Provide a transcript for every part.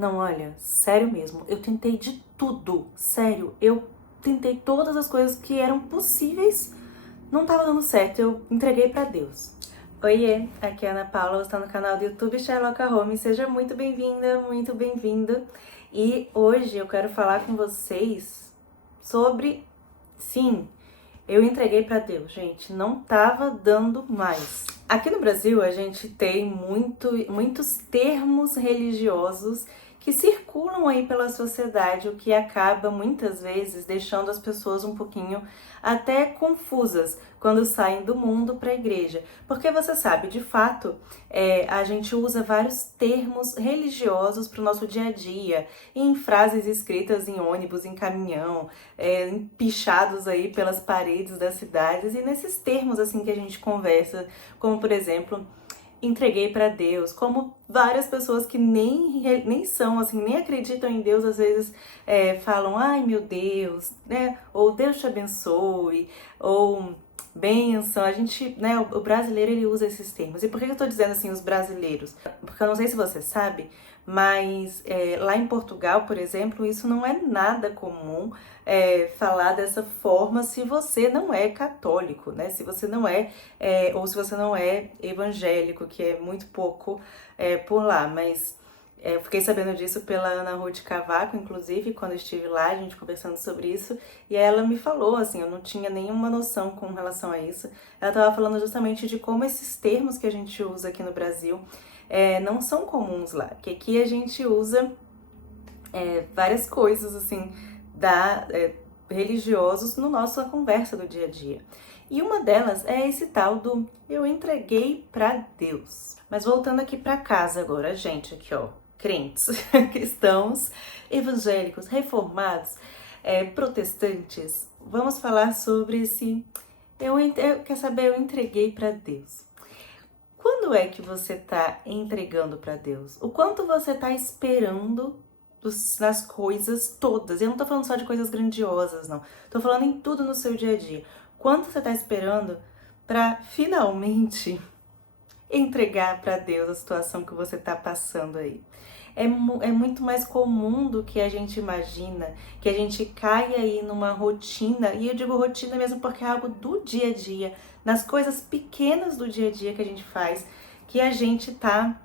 Não, olha, sério mesmo, eu tentei de tudo, sério, eu tentei todas as coisas que eram possíveis, não tava dando certo, eu entreguei pra Deus. Oiê, aqui é a Ana Paula, você está no canal do YouTube Sherlock Holmes, seja muito bem-vinda, muito bem-vindo. E hoje eu quero falar com vocês sobre, sim, eu entreguei pra Deus, gente, não tava dando mais. Aqui no Brasil a gente tem muitos termos religiosos que circulam aí pela sociedade, o que acaba muitas vezes deixando as pessoas um pouquinho até confusas quando saem do mundo para a igreja. Porque você sabe, de fato, a gente usa vários termos religiosos para o nosso dia a dia, em frases escritas em ônibus, em caminhão, pichados aí pelas paredes das cidades, e nesses termos assim que a gente conversa, como por exemplo, entreguei para Deus, como várias pessoas que nem são assim, nem acreditam em Deus, às vezes falam, ai meu Deus, né? Ou Deus te abençoe, ou bênção. A gente, né, o brasileiro ele usa esses termos. E por que eu tô dizendo assim, os brasileiros? Porque eu não sei se você sabe, mas lá em Portugal, por exemplo, isso não é nada comum falar dessa forma se você não é católico, né? Se você não ou se você não é evangélico, que é muito pouco por lá, mas eu fiquei sabendo disso pela Ana Ruth Cavaco, inclusive, quando eu estive lá, a gente conversando sobre isso, e aí ela me falou, assim, eu não tinha nenhuma noção com relação a isso. Ela estava falando justamente de como esses termos que a gente usa aqui no Brasil não são comuns lá, que aqui a gente usa várias coisas, assim, religiosos no nossa conversa do dia a dia. E uma delas é esse tal do eu entreguei pra Deus. Mas voltando aqui pra casa agora, gente, aqui ó, crentes, cristãos, evangélicos, reformados, protestantes, vamos falar sobre esse quer saber, eu entreguei pra Deus. Quando é que você tá entregando pra Deus? O quanto você tá esperando nas coisas todas? Eu não tô falando só de coisas grandiosas, não. Tô falando em tudo no seu dia a dia. Quanto você tá esperando pra finalmente entregar pra Deus a situação que você tá passando aí? É muito mais comum do que a gente imagina, que a gente caia aí numa rotina, e eu digo rotina mesmo porque é algo do dia a dia, nas coisas pequenas do dia a dia que a gente faz, que a gente tá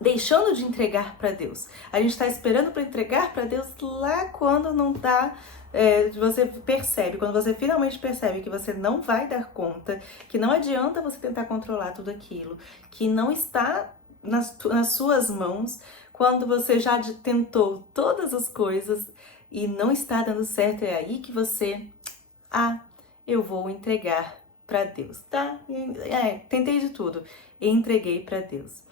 deixando de entregar para Deus. A gente está esperando para entregar para Deus lá quando não dá. Você percebe, quando você finalmente percebe que você não vai dar conta, que não adianta você tentar controlar tudo aquilo, que não está nas suas mãos, quando você já tentou todas as coisas e não está dando certo, é aí que você, eu vou entregar para Deus, tá? Tentei de tudo e entreguei para Deus.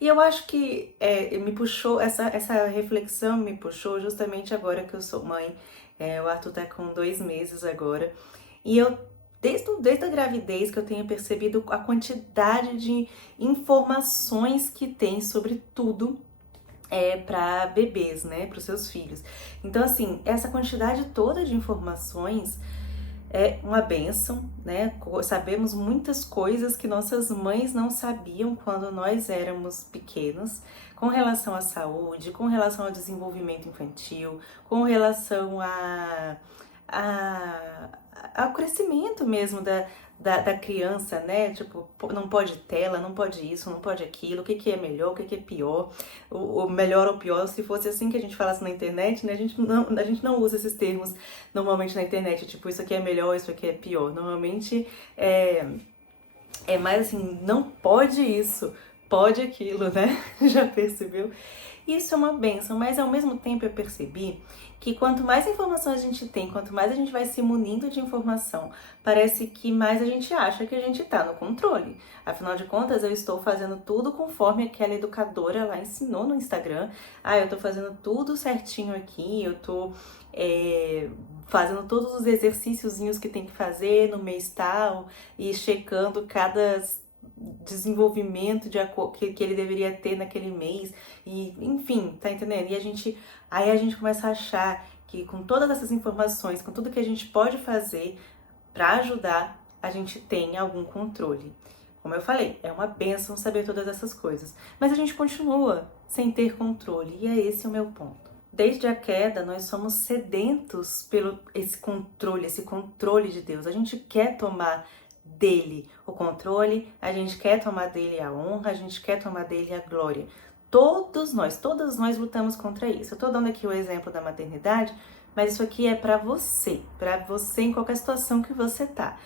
E eu acho que me puxou, essa reflexão me puxou justamente agora que eu sou mãe. O Arthur tá com 2 meses agora. E eu, desde a gravidez, que eu tenho percebido a quantidade de informações que tem sobre tudo para bebês, né? Para os seus filhos. Então, assim, essa quantidade toda de informações é uma bênção, né? Sabemos muitas coisas que nossas mães não sabiam quando nós éramos pequenos, com relação à saúde, com relação ao desenvolvimento infantil, com relação ao crescimento mesmo da criança, né? Tipo, não pode tela, não pode isso, não pode aquilo, o que é melhor, o que é pior, o melhor ou pior. Se fosse assim que a gente falasse na internet, né? A gente não usa esses termos normalmente na internet, tipo, isso aqui é melhor, isso aqui é pior. Normalmente é mais assim, não pode isso, pode aquilo, né? Já percebeu? Isso é uma benção, mas ao mesmo tempo eu percebi que quanto mais informação a gente tem, quanto mais a gente vai se munindo de informação, parece que mais a gente acha que a gente tá no controle. Afinal de contas, eu estou fazendo tudo conforme aquela educadora lá ensinou no Instagram. Eu tô fazendo tudo certinho aqui, eu tô fazendo todos os exercíciozinhos que tem que fazer no mês tal e checando cada desenvolvimento que ele deveria ter naquele mês, e enfim, tá entendendo? Aí a gente começa a achar que com todas essas informações, com tudo que a gente pode fazer para ajudar, a gente tem algum controle. Como eu falei, é uma bênção saber todas essas coisas, mas a gente continua sem ter controle, e é esse o meu ponto. Desde a queda, nós somos sedentos pelo esse controle de Deus. A gente quer tomar dele o controle, a gente quer tomar dele a honra, a gente quer tomar dele a glória. Todos nós lutamos contra isso. Eu tô dando aqui o exemplo da maternidade, mas isso aqui é para você em qualquer situação que você tá.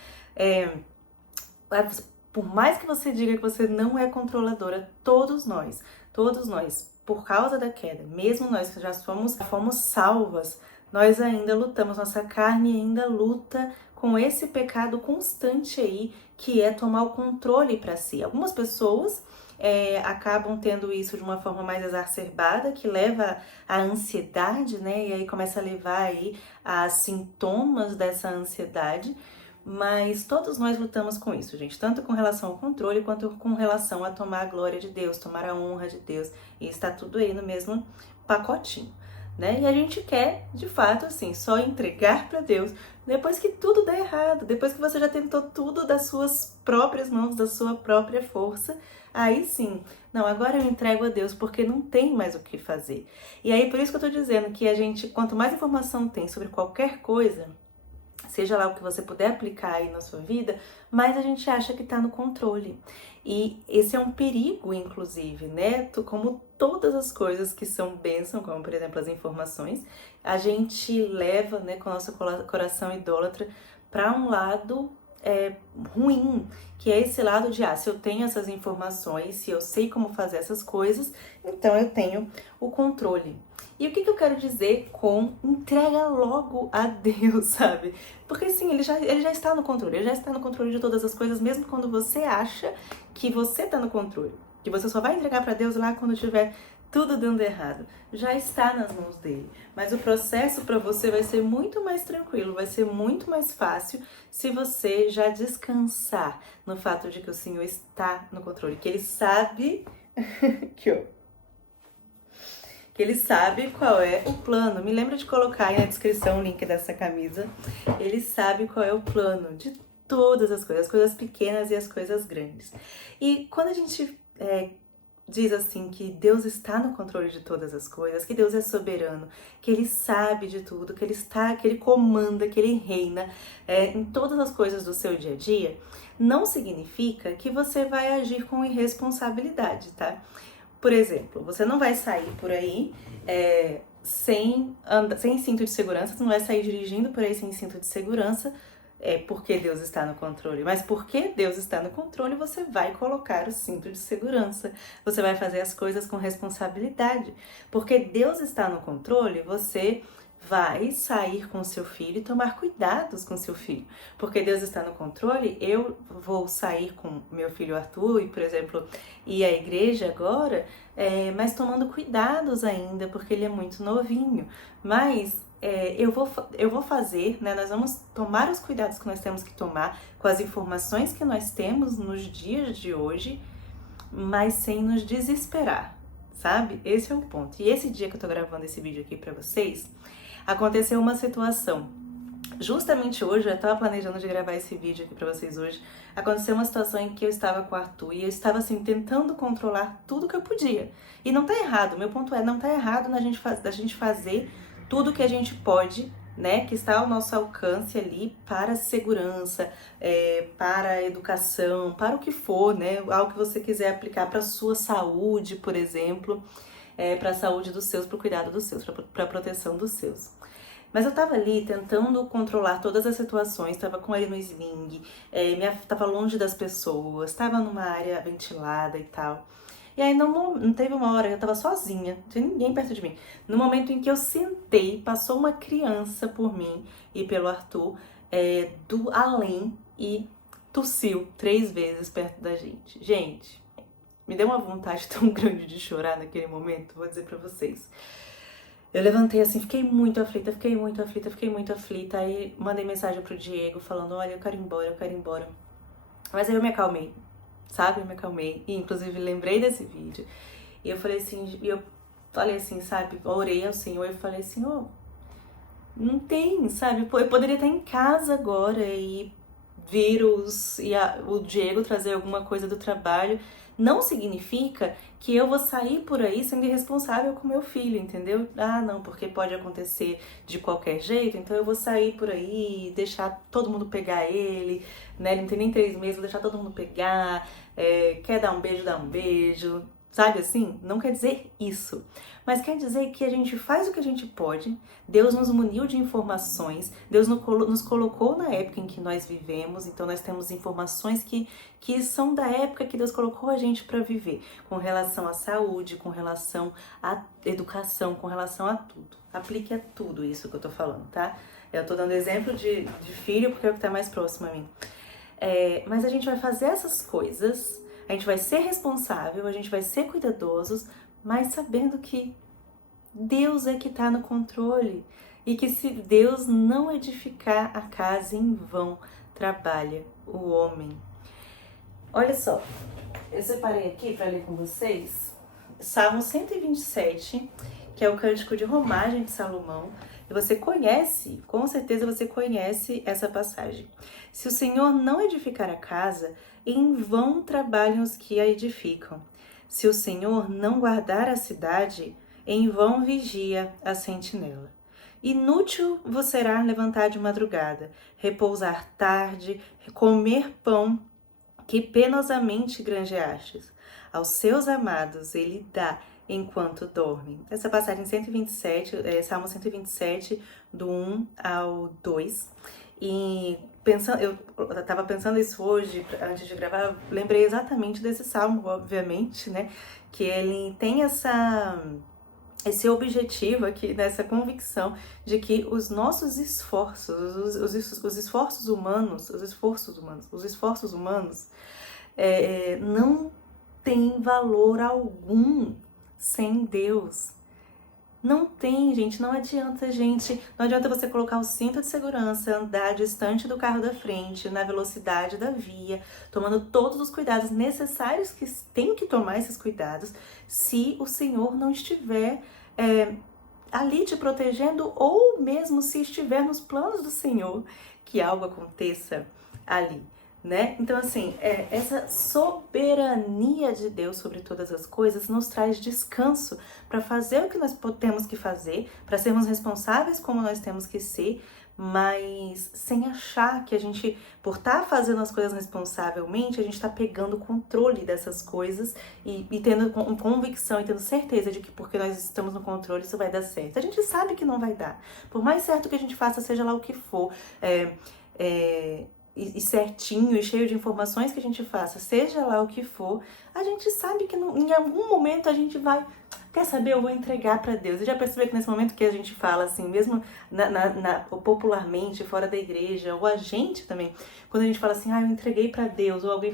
Por mais que você diga que você não é controladora, todos nós, por causa da queda, mesmo nós que já fomos salvas, nós ainda lutamos, nossa carne ainda luta com esse pecado constante aí, que é tomar o controle para si. Algumas pessoas acabam tendo isso de uma forma mais exacerbada, que leva à ansiedade, né? E aí começa a levar aí a sintomas dessa ansiedade. Mas todos nós lutamos com isso, gente, tanto com relação ao controle quanto com relação a tomar a glória de Deus, tomar a honra de Deus, e está tudo aí no mesmo pacotinho, né? E a gente quer, de fato, assim, só entregar para Deus depois que tudo der errado, depois que você já tentou tudo das suas próprias mãos, da sua própria força, aí sim, não, agora eu entrego a Deus porque não tem mais o que fazer. E aí por isso que eu tô dizendo que a gente, quanto mais informação tem sobre qualquer coisa, seja lá o que você puder aplicar aí na sua vida, mas a gente acha que tá no controle. E esse é um perigo, inclusive, né? Como todas as coisas que são bênção, como por exemplo as informações, a gente leva, né, com o nosso coração idólatra para um lado ruim, que é esse lado de, se eu tenho essas informações, se eu sei como fazer essas coisas, então eu tenho o controle. E o que eu quero dizer com entrega logo a Deus, sabe? Porque sim, ele já está no controle, ele já está no controle de todas as coisas, mesmo quando você acha que você está no controle, que você só vai entregar para Deus lá quando tiver tudo dando errado. Já está nas mãos dele. Mas o processo para você vai ser muito mais tranquilo, vai ser muito mais fácil se você já descansar no fato de que o Senhor está no controle, que ele sabe que ele sabe qual é o plano. Me lembra de colocar aí na descrição o link dessa camisa. Ele sabe qual é o plano de todas as coisas pequenas e as coisas grandes. E quando a gente diz assim que Deus está no controle de todas as coisas, que Deus é soberano, que Ele sabe de tudo, que Ele comanda, que Ele reina em todas as coisas do seu dia a dia, não significa que você vai agir com irresponsabilidade, tá? Por exemplo, você não vai sair por aí sem cinto de segurança, você não vai sair dirigindo por aí sem cinto de segurança, porque Deus está no controle. Mas porque Deus está no controle, você vai colocar o cinto de segurança, você vai fazer as coisas com responsabilidade. Porque Deus está no controle, você vai sair com seu filho e tomar cuidados com seu filho. Porque Deus está no controle, eu vou sair com meu filho Arthur e, por exemplo, ir à igreja agora, mas tomando cuidados ainda, porque ele é muito novinho. Mas eu vou fazer, né? Nós vamos tomar os cuidados que nós temos que tomar com as informações que nós temos nos dias de hoje, mas sem nos desesperar, sabe? Esse é o ponto. E esse dia que eu tô gravando esse vídeo aqui pra vocês, aconteceu uma situação. Justamente hoje, eu estava planejando de gravar esse vídeo aqui pra vocês hoje, aconteceu uma situação em que eu estava com o Arthur e eu estava assim, tentando controlar tudo que eu podia. E não tá errado, meu ponto não tá errado da gente fazer tudo que a gente pode, né, que está ao nosso alcance ali para a segurança, para a educação, para o que for, né, algo que você quiser aplicar para a sua saúde, por exemplo, para a saúde dos seus, para o cuidado dos seus, para a proteção dos seus. Mas eu tava ali tentando controlar todas as situações, tava com ele no sling, tava longe das pessoas, tava numa área ventilada e tal. E aí não teve uma hora, eu tava sozinha, não tinha ninguém perto de mim. No momento em que eu sentei, passou uma criança por mim e pelo Arthur, do além, e tossiu 3 vezes perto da gente. Gente, me deu uma vontade tão grande de chorar naquele momento, vou dizer pra vocês. Eu levantei assim, fiquei muito aflita, aí mandei mensagem pro Diego falando, olha, eu quero ir embora. Mas aí eu me acalmei, sabe? Eu me acalmei, e inclusive lembrei desse vídeo, e eu falei assim, sabe? Eu orei ao Senhor e falei, Senhor, não tem, sabe? Eu poderia estar em casa agora e vir o Diego trazer alguma coisa do trabalho, não significa que eu vou sair por aí sendo irresponsável com meu filho, entendeu? Ah, não, porque pode acontecer de qualquer jeito, então eu vou sair por aí e deixar todo mundo pegar ele, né? Ele não tem nem 3 meses, vou deixar todo mundo pegar, quer dar um beijo, dá um beijo, sabe assim? Não quer dizer isso. Mas quer dizer que a gente faz o que a gente pode, Deus nos muniu de informações, Deus nos colocou na época em que nós vivemos, então nós temos informações que são da época que Deus colocou a gente para viver, com relação à saúde, com relação à educação, com relação a tudo. Aplique a tudo isso que eu tô falando, tá? Eu tô dando exemplo de filho porque é o que tá mais próximo a mim. Mas a gente vai fazer essas coisas, a gente vai ser responsável, a gente vai ser cuidadosos, mas sabendo que Deus é que está no controle e que se Deus não edificar a casa, em vão trabalha o homem. Olha só, eu separei aqui para ler com vocês Salmo 127, que é o cântico de romagem de Salomão. E você conhece, com certeza você conhece essa passagem. Se o Senhor não edificar a casa, em vão trabalham os que a edificam. Se o Senhor não guardar a cidade, em vão vigia a sentinela. Inútil vos será levantar de madrugada, repousar tarde, comer pão que penosamente granjeastes. Aos seus amados ele dá enquanto dormem. Essa passagem 127, Salmo 127, do 1 ao 2. E eu estava pensando isso hoje, antes de gravar, eu lembrei exatamente desse salmo, obviamente, né? Que ele tem esse objetivo aqui, nessa convicção de que os nossos esforços, os esforços humanos, não têm valor algum sem Deus. Não tem, gente, não adianta, não adianta você colocar o cinto de segurança, andar distante do carro da frente, na velocidade da via, tomando todos os cuidados necessários que tem que tomar esses cuidados, se o Senhor não estiver ali te protegendo, ou mesmo se estiver nos planos do Senhor que algo aconteça ali, né? Então, assim, essa soberania de Deus sobre todas as coisas nos traz descanso para fazer o que nós temos que fazer, para sermos responsáveis como nós temos que ser, mas sem achar que a gente, por estar fazendo as coisas responsavelmente, a gente está pegando o controle dessas coisas e tendo convicção e tendo certeza de que porque nós estamos no controle isso vai dar certo. A gente sabe que não vai dar. Por mais certo que a gente faça, seja lá o que for, e certinho e cheio de informações que a gente faça, seja lá o que for, a gente sabe que em algum momento a gente vai, quer saber, eu vou entregar para Deus. E já percebeu que nesse momento que a gente fala assim, mesmo popularmente, fora da igreja, ou a gente também, quando a gente fala assim, eu entreguei para Deus, ou alguém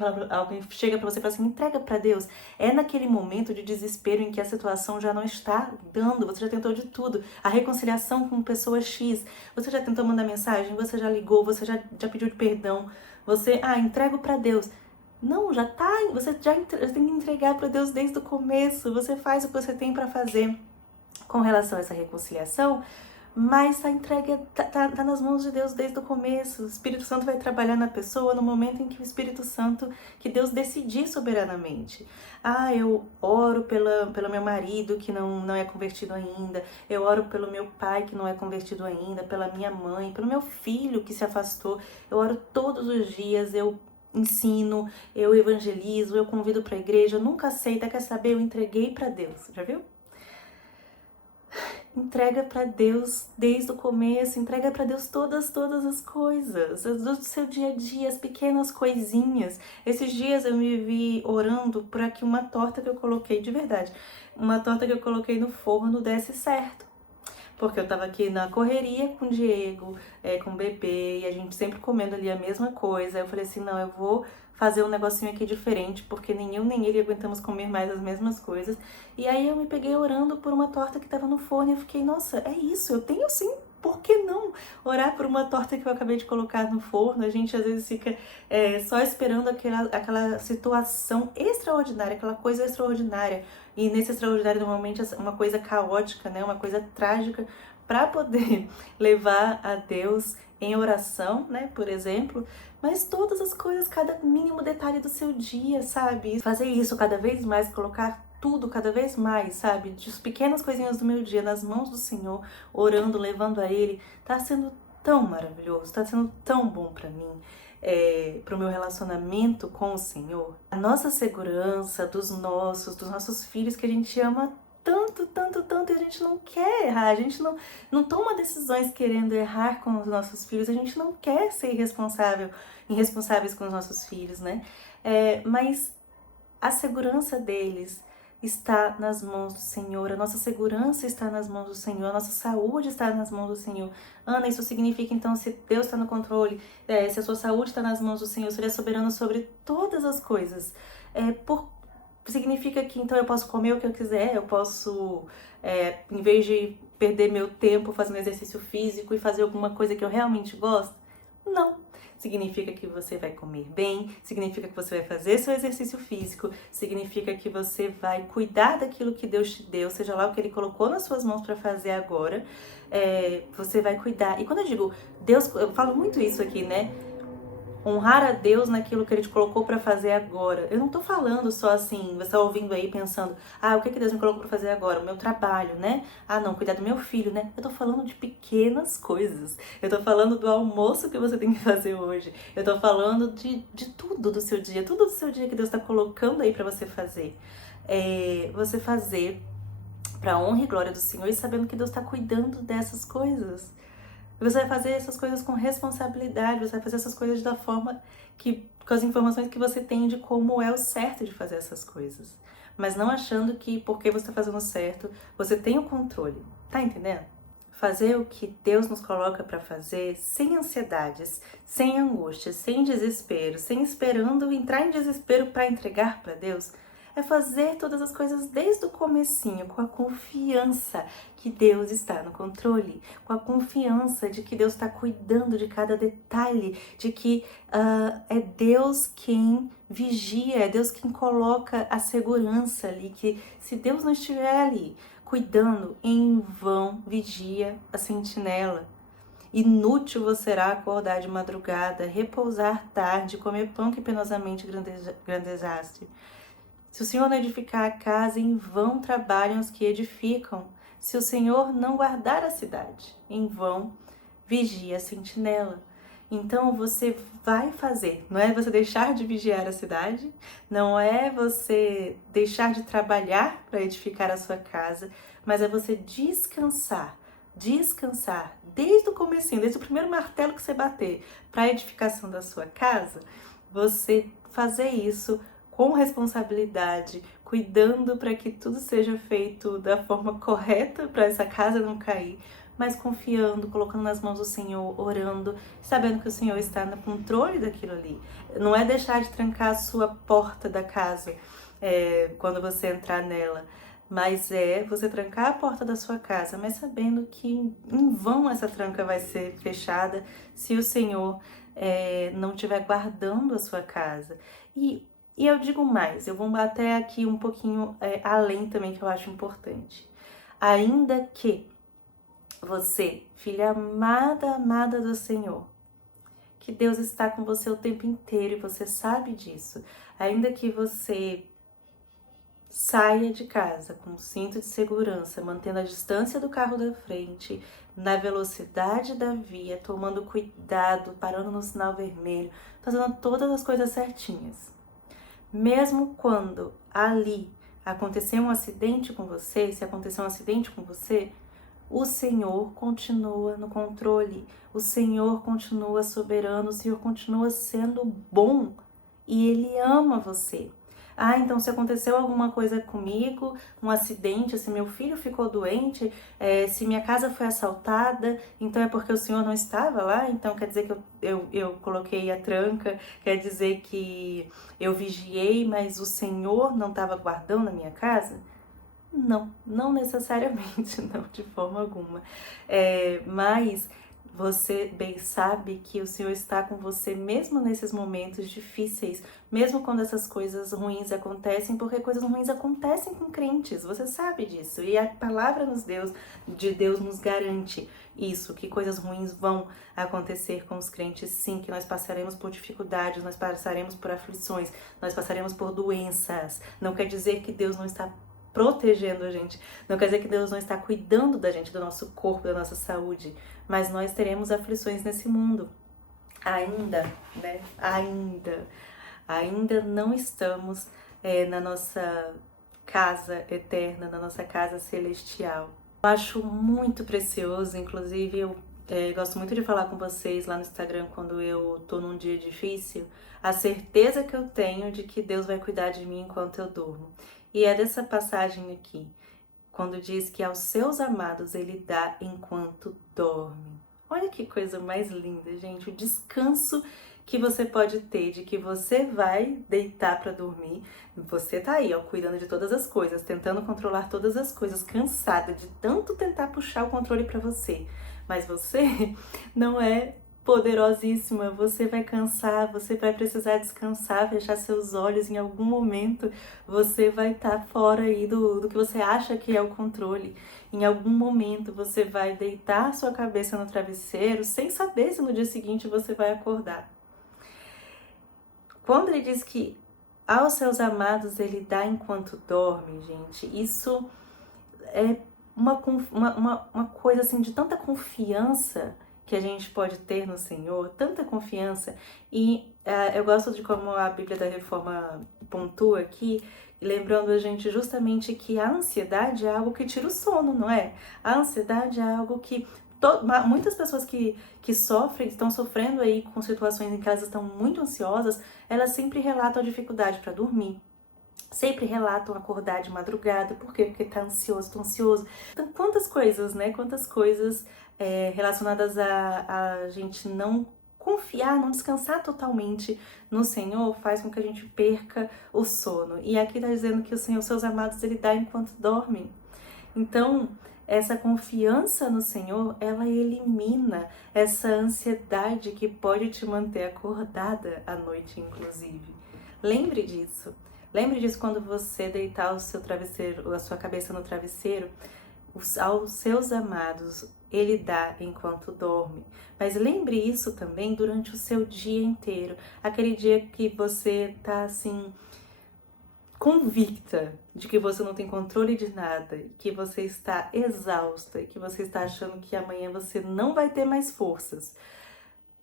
chega para você e fala assim, entrega para Deus, é naquele momento de desespero em que a situação já não está dando, você já tentou de tudo, a reconciliação com pessoa X, você já tentou mandar mensagem, você já ligou, você já pediu perdão, você, entrego para Deus. Não, você já tem que entregar para Deus desde o começo, você faz o que você tem para fazer com relação a essa reconciliação, mas a entrega tá nas mãos de Deus desde o começo. O Espírito Santo vai trabalhar na pessoa no momento em que o Espírito Santo, que Deus decidir soberanamente. Eu oro pelo meu marido que não é convertido ainda, eu oro pelo meu pai que não é convertido ainda, pela minha mãe, pelo meu filho que se afastou, eu oro todos os dias, eu ensino, eu evangelizo, eu convido para a igreja, nunca aceita, quer saber, eu entreguei para Deus, já viu? Entrega para Deus desde o começo, entrega para Deus todas as coisas, do seu dia a dia, as pequenas coisinhas. Esses dias eu me vi orando para que uma torta que eu coloquei, de verdade, uma torta que eu coloquei no forno desse certo. Porque eu tava aqui na correria com o Diego, com o bebê, e a gente sempre comendo ali a mesma coisa. Eu falei assim, não, eu vou fazer um negocinho aqui diferente, porque nem eu nem ele aguentamos comer mais as mesmas coisas. E aí eu me peguei orando por uma torta que tava no forno e eu fiquei, nossa, é isso, eu tenho sim, por que não orar por uma torta que eu acabei de colocar no forno? A gente às vezes fica só esperando aquela situação extraordinária, aquela coisa extraordinária. E nesse extraordinário, normalmente, uma coisa caótica, né? Uma coisa trágica, para poder levar a Deus em oração, né, por exemplo, mas todas as coisas, cada mínimo detalhe do seu dia, sabe? Fazer isso cada vez mais, colocar tudo cada vez mais, sabe? As pequenas coisinhas do meu dia nas mãos do Senhor, orando, levando a Ele, tá sendo tão maravilhoso, tá sendo tão bom pra mim. Para o meu relacionamento com o Senhor, a nossa segurança dos nossos filhos que a gente ama tanto, tanto, tanto, e a gente não quer errar, a gente não toma decisões querendo errar com os nossos filhos, a gente não quer ser irresponsáveis com os nossos filhos, né? Mas a segurança deles está nas mãos do Senhor, a nossa segurança está nas mãos do Senhor, a nossa saúde está nas mãos do Senhor. Ana, isso significa então, se Deus está no controle, se a sua saúde está nas mãos do Senhor, se Ele é soberano sobre todas as coisas, significa que então eu posso comer o que eu quiser, eu posso, em vez de perder meu tempo fazendo exercício físico e fazer alguma coisa que eu realmente gosto? Não. Significa que você vai comer bem, significa que você vai fazer seu exercício físico, significa que você vai cuidar daquilo que Deus te deu, seja lá o que Ele colocou nas suas mãos para fazer agora, você vai cuidar. E quando eu digo Deus, eu falo muito isso aqui, né? Honrar a Deus naquilo que Ele te colocou para fazer agora. Eu não tô falando só assim, você tá ouvindo aí pensando, o que Deus me colocou para fazer agora? O meu trabalho, né? Não, cuidar do meu filho, né? Eu tô falando de pequenas coisas. Eu tô falando do almoço que você tem que fazer hoje. Eu tô falando de tudo do seu dia, tudo do seu dia que Deus tá colocando aí para você fazer. Você fazer pra honra e glória do Senhor e sabendo que Deus tá cuidando dessas coisas. Você vai fazer essas coisas com responsabilidade, você vai fazer essas coisas da forma com as informações que você tem de como é o certo de fazer essas coisas. Mas não achando que porque você está fazendo certo, você tem o controle. Tá entendendo? Fazer o que Deus nos coloca para fazer sem ansiedades, sem angústia, sem desespero, sem esperando entrar em desespero para entregar para Deus, é fazer todas as coisas desde o comecinho, com a confiança que Deus está no controle, com a confiança de que Deus está cuidando de cada detalhe, de que é Deus quem vigia, é Deus quem coloca a segurança ali, que se Deus não estiver ali cuidando, em vão vigia a sentinela. Inútil você será acordar de madrugada, repousar tarde, comer pão que penosamente grandejaste. Se o Senhor não edificar a casa, em vão trabalham os que edificam. Se o Senhor não guardar a cidade, em vão vigia a sentinela. Então você vai fazer, não é você deixar de vigiar a cidade, não é você deixar de trabalhar para edificar a sua casa, mas é você descansar desde o comecinho, desde o primeiro martelo que você bater para a edificação da sua casa, você fazer isso com responsabilidade, cuidando para que tudo seja feito da forma correta para essa casa não cair, mas confiando, colocando nas mãos do Senhor, orando, sabendo que o Senhor está no controle daquilo ali. Não é deixar de trancar a sua porta da casa quando você entrar nela, mas é você trancar a porta da sua casa, mas sabendo que em vão essa tranca vai ser fechada se o Senhor não estiver guardando a sua casa. E eu digo mais, eu vou até aqui um pouquinho além também, que eu acho importante. Ainda que você, filha amada, amada do Senhor, que Deus está com você o tempo inteiro e você sabe disso, ainda que você saia de casa com um cinto de segurança, mantendo a distância do carro da frente, na velocidade da via, tomando cuidado, parando no sinal vermelho, fazendo todas as coisas certinhas. Mesmo quando ali acontecer um acidente com você, se acontecer um acidente com você, o Senhor continua no controle, o Senhor continua soberano, o Senhor continua sendo bom e Ele ama você. Então se aconteceu alguma coisa comigo, um acidente, se meu filho ficou doente, se minha casa foi assaltada, então é porque o Senhor não estava lá, então quer dizer que eu coloquei a tranca, quer dizer que eu vigiei, mas o Senhor não estava guardando a minha casa? Não necessariamente, não, de forma alguma. Mas Você bem sabe que o Senhor está com você mesmo nesses momentos difíceis, mesmo quando essas coisas ruins acontecem, porque coisas ruins acontecem com crentes, você sabe disso. E a palavra de Deus nos garante isso, que coisas ruins vão acontecer com os crentes, sim, que nós passaremos por dificuldades, nós passaremos por aflições, nós passaremos por doenças. Não quer dizer que Deus não está protegendo a gente, não quer dizer que Deus não está cuidando da gente, do nosso corpo, da nossa saúde, mas nós teremos aflições nesse mundo. Ainda, né? Ainda não estamos na nossa casa eterna, na nossa casa celestial. Eu acho muito precioso, inclusive eu gosto muito de falar com vocês lá no Instagram quando eu tô num dia difícil, a certeza que eu tenho de que Deus vai cuidar de mim enquanto eu durmo. E é dessa passagem aqui, quando diz que aos seus amados ele dá enquanto dorme. Olha que coisa mais linda, gente, o descanso que você pode ter de que você vai deitar para dormir, você tá aí, ó, cuidando de todas as coisas, tentando controlar todas as coisas, cansada de tanto tentar puxar o controle para você, mas você não é poderosíssima, você vai cansar, você vai precisar descansar, fechar seus olhos, em algum momento você vai estar fora aí do que você acha que é o controle. Em algum momento você vai deitar sua cabeça no travesseiro sem saber se no dia seguinte você vai acordar. Quando ele diz que aos seus amados ele dá enquanto dorme, gente, isso é uma coisa assim de tanta confiança que a gente pode ter no Senhor, tanta confiança. E eu gosto de como a Bíblia da Reforma pontua aqui, lembrando a gente justamente que a ansiedade é algo que tira o sono, não é? A ansiedade é algo que muitas pessoas que sofrem, estão sofrendo aí com situações em que elas estão muito ansiosas, elas sempre relatam a dificuldade para dormir. Sempre relatam acordar de madrugada. Por quê? Porque tá ansioso, tô ansioso. Então, quantas coisas, né? Quantas coisas relacionadas a gente não confiar, não descansar totalmente no Senhor, faz com que a gente perca o sono. E aqui tá dizendo que o Senhor, seus amados, ele dá enquanto dormem. Então, essa confiança no Senhor, ela elimina essa ansiedade que pode te manter acordada à noite, inclusive. Lembre disso. Lembre disso quando você deitar o seu travesseiro, a sua cabeça no travesseiro, aos seus amados ele dá enquanto dorme. Mas lembre isso também durante o seu dia inteiro. Aquele dia que você tá assim, convicta de que você não tem controle de nada, que você está exausta, que você está achando que amanhã você não vai ter mais forças.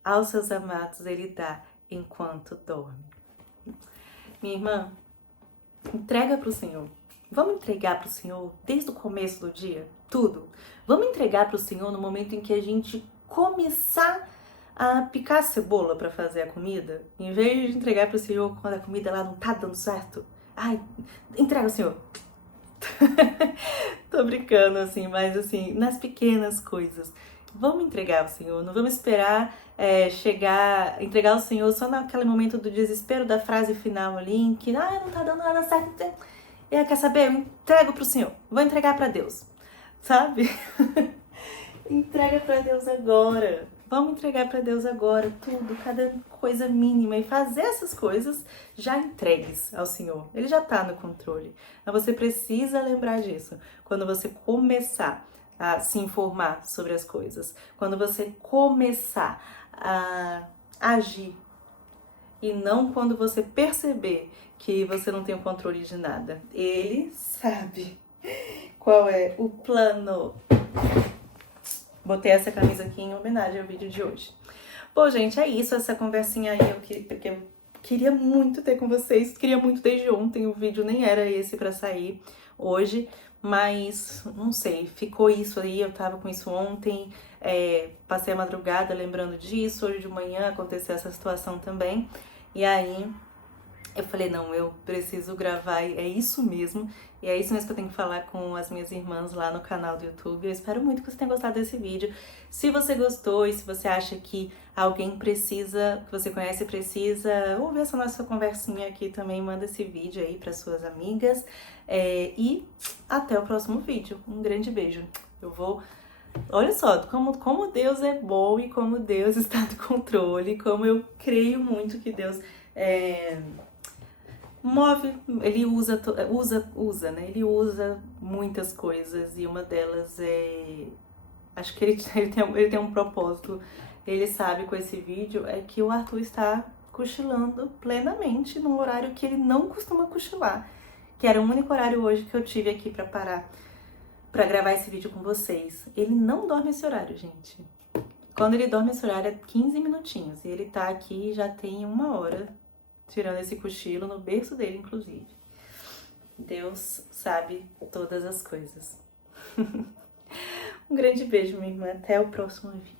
Aos seus amados ele dá enquanto dorme. Minha irmã, entrega para o Senhor. Vamos entregar para o Senhor desde o começo do dia, tudo. Vamos entregar para o Senhor no momento em que a gente começar a picar a cebola para fazer a comida, em vez de entregar para o Senhor quando a comida lá não tá dando certo. Ai, entrega ao Senhor. Tô brincando assim, mas assim, nas pequenas coisas. Vamos entregar ao Senhor, não vamos esperar entregar ao Senhor só naquele momento do desespero da frase final ali, em que não tá dando nada certo. Quer saber? Eu entrego pro Senhor, vou entregar pra Deus, sabe? Entrega pra Deus agora. Vamos entregar pra Deus agora tudo, cada coisa mínima, e fazer essas coisas já entregues ao Senhor. Ele já tá no controle. Mas você precisa lembrar disso quando você começar a se informar sobre as coisas, quando você começar a agir, e não quando você perceber que você não tem o controle de nada. Ele sabe qual é o plano. Botei essa camisa aqui em homenagem ao vídeo de hoje. Bom, gente, é isso, essa conversinha aí porque eu queria muito ter com vocês, queria muito desde ontem, o vídeo nem era esse pra sair hoje, mas não sei, ficou isso aí, eu tava com isso ontem, passei a madrugada lembrando disso, hoje de manhã aconteceu essa situação também, e aí eu falei, não, eu preciso gravar, é isso mesmo, e é isso mesmo que eu tenho que falar com as minhas irmãs lá no canal do YouTube. Eu espero muito que você tenha gostado desse vídeo. Se você gostou e se você acha que alguém precisa, que você conhece precisa ouvir essa nossa conversinha aqui também, manda esse vídeo aí para suas amigas. E até o próximo vídeo. Um grande beijo. Eu vou Olha só, como Deus é bom e como Deus está no controle, como eu creio muito que Deus move, ele usa, né? Ele usa muitas coisas e uma delas é. Acho que ele tem um propósito, ele sabe com esse vídeo, é que o Arthur está cochilando plenamente num horário que ele não costuma cochilar, que era o único horário hoje que eu tive aqui pra parar pra gravar esse vídeo com vocês. Ele não dorme esse horário, gente. Quando ele dorme esse horário é 15 minutinhos, e ele tá aqui já tem 1 hora, tirando esse cochilo no berço dele, inclusive. Deus sabe todas as coisas. Um grande beijo, minha irmã. Até o próximo vídeo.